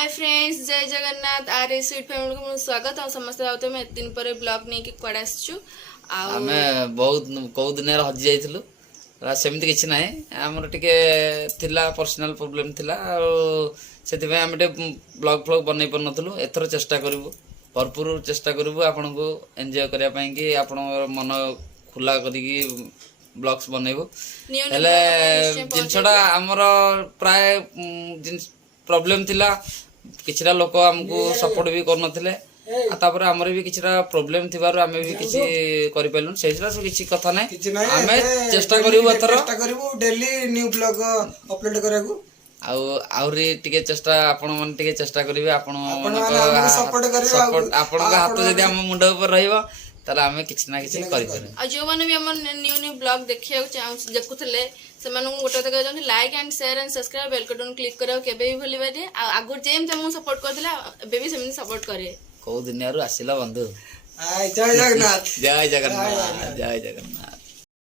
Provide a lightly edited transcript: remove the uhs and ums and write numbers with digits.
Hi friends, जय Jagannath are sweet family को स्वागत और समस्त आउत में एत दिन पर ब्लॉग नहीं कि कुआडे आसछु आमे बहुत कौ दिन हजि जाइथिलु सेमती किछि नाही हमर टिके थिला पर्सनल प्रॉब्लम थिला सेति में हम ब्लॉग फ्लॉग बनै पर नथलु एथर चेष्टा करबु भरपूर चेष्टा करबु आपन को एन्जॉय करिया पई कि आपन मन खुला करी कि ब्लॉग्स बनैबो हेले जिनछडा हमर प्राय प्रॉब्लम थिला किछरा लोक हमको सपोर्ट भी कर नथिले तापर हमर भी किछरा प्रॉब्लम थिबार हमें भी किछि करि पैलु सेजरा से किछि कथा नै हमें चेष्टा करिवो चेष्टा करिवो डेली न्यू ब्लॉग अपलोड करैगु आउरी टिके चेष्टा आपण मन टिके चेष्टा करिवे आपण सपोर्ट करिवे आपण का हाथ जदी हम मुंड ऊपर रहइबो ताला हमें किछि ना किछि करि करे आ जो माने भी हम न्यू न्यू ब्लॉग देखिया देखुथले से मानू गोटे तक जन like and share and subscribe bell button click करो केबे भी भूलिबा दे आगु जेम हम सपोर्ट करथिला एबे भी सेमनी सपोर्ट करे को दुनिया रु आसिला बंधु जय जगन्नाथ जय जगन्नाथ जय जगन्नाथ।